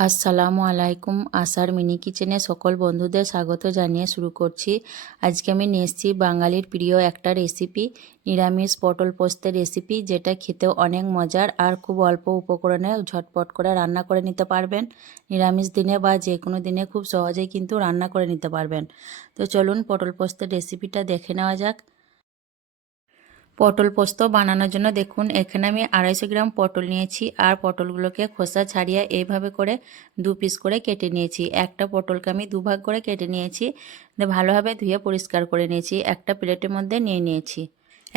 আসসালামু আলাইকুম। আশার মিনি কিচেনে সকল বন্ধুদের স্বাগত জানিয়ে শুরু করছি। আজকে আমি নিয়ে এসেছি বাঙালির প্রিয় একটা রেসিপি, নিরামিষ পটল পোস্তের রেসিপি, যেটা খেতেও অনেক মজার আর খুব অল্প উপকরণে ঝটপট করে রান্না করে নিতে পারবেন। নিরামিষ দিনে বা যে কোনো দিনে খুব সহজেই কিন্তু রান্না করে নিতে পারবেন। তো চলুন পটল পোস্তের রেসিপিটা দেখে নেওয়া যাক। পটল পোস্ত বানানোর জন্য দেখুন এখানে আমি 250 গ্রাম পটল নিয়েছি আর পটলগুলোকে খোসা ছাড়িয়ে এইভাবে করে 2 পিস করে কেটে নিয়েছি। একটা পটলকে আমি দুভাগ করে কেটে নিয়েছি, ভালোভাবে ধুয়ে পরিষ্কার করে নিয়েছি, একটা প্লেটের মধ্যে নিয়ে নিয়েছি।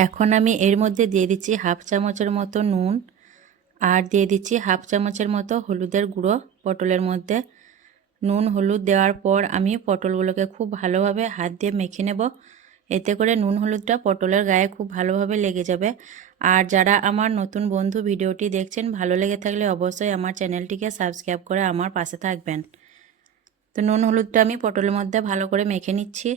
এখন আমি এর মধ্যে দিয়ে দিচ্ছি হাফ চামচের মতো নুন আর দিয়ে দিচ্ছি হাফ চামচের মতো হলুদের গুঁড়ো পটলের মধ্যে। নুন হলুদ দেওয়ার পর আমি পটলগুলোকে খুব ভালোভাবে হাত দিয়ে মেখে নেব। এতে করে নুন হলুদটা পটলের গায়ে খুব ভালোভাবে লেগে যাবে। আর যারা আমার নতুন বন্ধু ভিডিওটি দেখছেন, ভালো লেগে থাকলে অবশ্যই আমার চ্যানেলটিকে সাবস্ক্রাইব করে আমার পাশে থাকবেন। তো নুন হলুদটা আমি পটলের মধ্যে ভালো করে মেখে নিচ্ছি।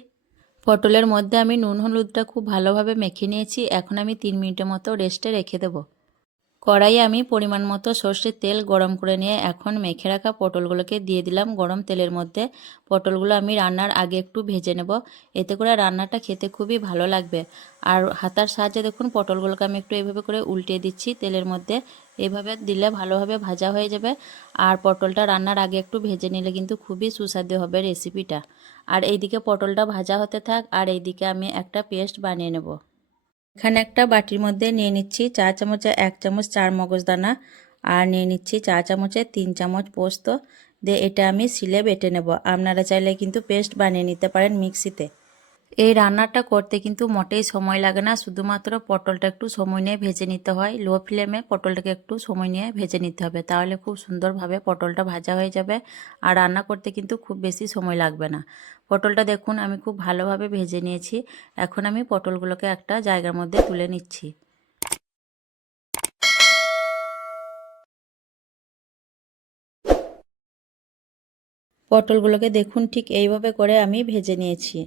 পটলের মধ্যে আমি নুন হলুদটা খুব ভালোভাবে মেখে নিয়েছি। এখন আমি 3 মিনিটের মতো রেস্টে রেখে দেবো। কড়াইয়ে আমি পরিমাণ মতো সর্ষের তেল গরম করে নিয়ে এখন মেখে রাখা পটলগুলোকে দিয়ে দিলাম গরম তেলের মধ্যে। পটলগুলো আমি রান্নার আগে একটু ভেজে নেব, এতে করে রান্নাটা খেতে খুবই ভালো লাগবে। আর হাতার সাহায্যে দেখুন পটলগুলোকে আমি একটু এইভাবে করে উল্টে দিচ্ছি তেলের মধ্যে। এইভাবে দিলে ভালোভাবে ভাজা হয়ে যাবে। আর পটলটা রান্নার আগে একটু ভেজে নিলে কিন্তু খুবই সুস্বাদু হবে রেসিপিটা। আর এইদিকে পটলটা ভাজা হতে থাক আর এইদিকে আমি একটা পেস্ট বানিয়ে নেব। এখানে একটা বাটির মধ্যে নিয়ে নিচ্ছি চা চামচে 1 চামচ চার মগজদানা আর নিয়ে নিচ্ছি চা চামচে 3 চামচ পোস্ত দিয়ে এটা আমি শিলে বেটে নেব। আপনারা চাইলে কিন্তু পেস্ট বানিয়ে নিতে পারেন মিক্সিতে। এই রান্নাটা করতে কিন্তু মোটেই সময় লাগে না, শুধুমাত্র পটলটা একটু সময় নিয়ে ভেজে নিতে হয়। লো ফ্লেমে পটলটাকে একটু সময় নিয়ে ভেজে নিতে হবে, তাহলে খুব সুন্দরভাবে পটলটা ভাজা হয়ে যাবে আর রান্না করতে কিন্তু খুব বেশি সময় লাগবে না। পটলটা দেখুন আমি খুব ভালোভাবে ভেজে নিয়েছি। এখন আমি পটলগুলোকে একটা জায়গার মধ্যে তুলে নিচ্ছি। পটলগুলোকে দেখুন ঠিক এইভাবে করে আমি ভেজে নিয়েছি।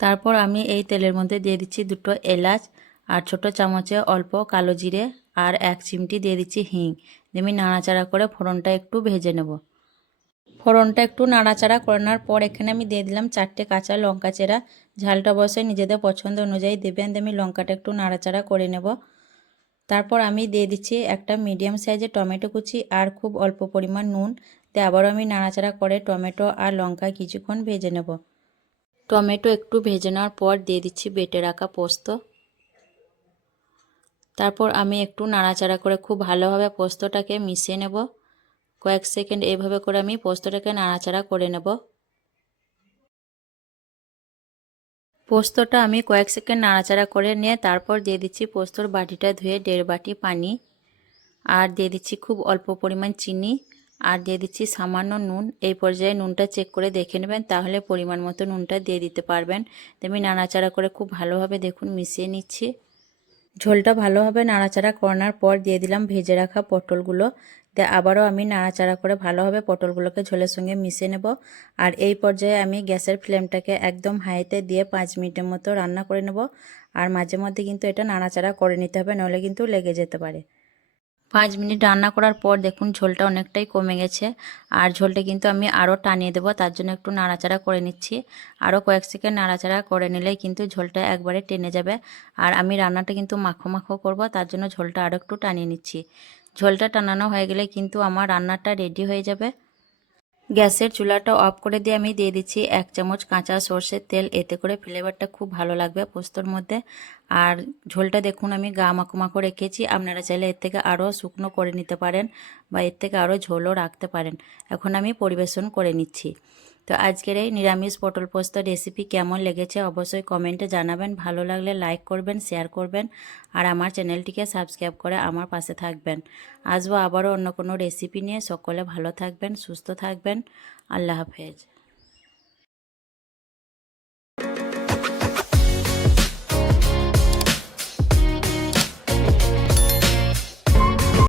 তারপর আমি এই তেলের মধ্যে দিয়ে দিচ্ছি 2টো এলাচ আর ছোট চামচে অল্প কালো জিরে আর 1 চিমটি দিয়ে দিচ্ছি হিং। আমি নাড়াচাড়া করে ফোড়নটা একটু ভেজে নেব। ফোড়নটা একটু নাড়াচাড়া করানোর পর এখানে আমি দিয়ে দিলাম 4টে কাঁচা লঙ্কা চেরা। ঝালটা অবশ্যই নিজেদের পছন্দ অনুযায়ী দেবেন। আমি লঙ্কাটা একটু নাড়াচাড়া করে নেব। তারপর আমি দিয়ে দিচ্ছি একটা মিডিয়াম সাইজের টমেটো কুচি আর খুব অল্প পরিমাণ নুন দিয়ে আবারও আমি নাড়াচাড়া করে টমেটো আর লঙ্কা কিছুক্ষণ ভেজে নেব। টমেটো একটু ভেজে নেওয়ার পর দিয়ে দিচ্ছি বেটে রাখা পোস্ত। তারপর আমি একটু নাড়াচাড়া করে খুব ভালোভাবে পোস্তটাকে মিশিয়ে নেব। কয়েক সেকেন্ড এইভাবে করে আমি পোস্তটাকে নাড়াচাড়া করে নেব। পোস্তটা আমি কয়েক সেকেন্ড নাড়াচাড়া করে নিয়ে তারপর দিয়ে দিচ্ছি পোস্তর বাটিটা ধুয়ে 1.5 বাটি পানি আর দিয়ে দিচ্ছি খুব অল্প পরিমাণ চিনি আর দিয়ে দিচ্ছি সামান্য নুন। এই পর্যায়ে নুনটা চেক করে দেখে নেবেন, তাহলে পরিমাণ মতো নুনটা দিয়ে দিতে পারবেন। আমি নাড়াচাড়া করে খুব ভালোভাবে দেখুন মিশিয়ে নিচ্ছি। ঝোলটা ভালোভাবে নাড়াচাড়া করানোর পর দিয়ে দিলাম ভেজে রাখা পটলগুলো। দিয়ে আবারও আমি নাড়াচাড়া করে ভালোভাবে পটলগুলোকে ঝোলের সঙ্গে মিশিয়ে নেব। আর এই পর্যায়ে আমি গ্যাসের ফ্লেমটাকে একদম হাইতে দিয়ে 5 মিনিটের মতো রান্না করে নেব। আর মাঝে মধ্যে কিন্তু এটা নাড়াচাড়া করে নিতে হবে, নইলে কিন্তু লেগে যেতে পারে। 5 মিনিট রান্না করার পর দেখুন ঝোলটা অনেকটাই কমে গেছে আর ঝোলটা কিন্তু আমি আরও টানিয়ে দেবো, তার জন্য একটু নাড়াচাড়া করে নিচ্ছি। আরও কয়েক সেকেন্ড নাড়াচাড়া করে নিলেই কিন্তু ঝোলটা একবারে টেনে যাবে। আর আমি রান্নাটা কিন্তু মাখো মাখো করব, তার জন্য ঝোলটা আরও একটু টানিয়ে নিচ্ছি। ঝোলটা টানানো হয়ে গেলে কিন্তু আমার রান্নাটা রেডি হয়ে যাবে। গ্যাসের চুলাটা অফ করে দিয়ে আমি দিয়ে দিচ্ছি 1 চামচ কাঁচা সর্ষের তেল, এতে করে ফ্লেভারটা খুব ভালো লাগবে পোস্তর মধ্যে। আর ঝোলটা দেখুন আমি গা মাখো মাখো রেখেছি, আপনারা চাইলে এর থেকে আরও শুকনো করে নিতে পারেন বা এর থেকে আরও ঝোলও রাখতে পারেন। এখন আমি পরিবেশন করে নিচ্ছি। তো আজকের এই নিরামিষ পটল পোস্ত রেসিপি কেমন লেগেছে অবশ্যই কমেন্টে জানাবেন। ভালো লাগলে লাইক করবেন, শেয়ার করবেন আর আমার চ্যানেলটিকে সাবস্ক্রাইব করে আমার পাশে থাকবেন। আসবো আবারও অন্য কোনো রেসিপি নিয়ে। সকলে ভালো থাকবেন, সুস্থ থাকবেন। আল্লাহ হাফেজ।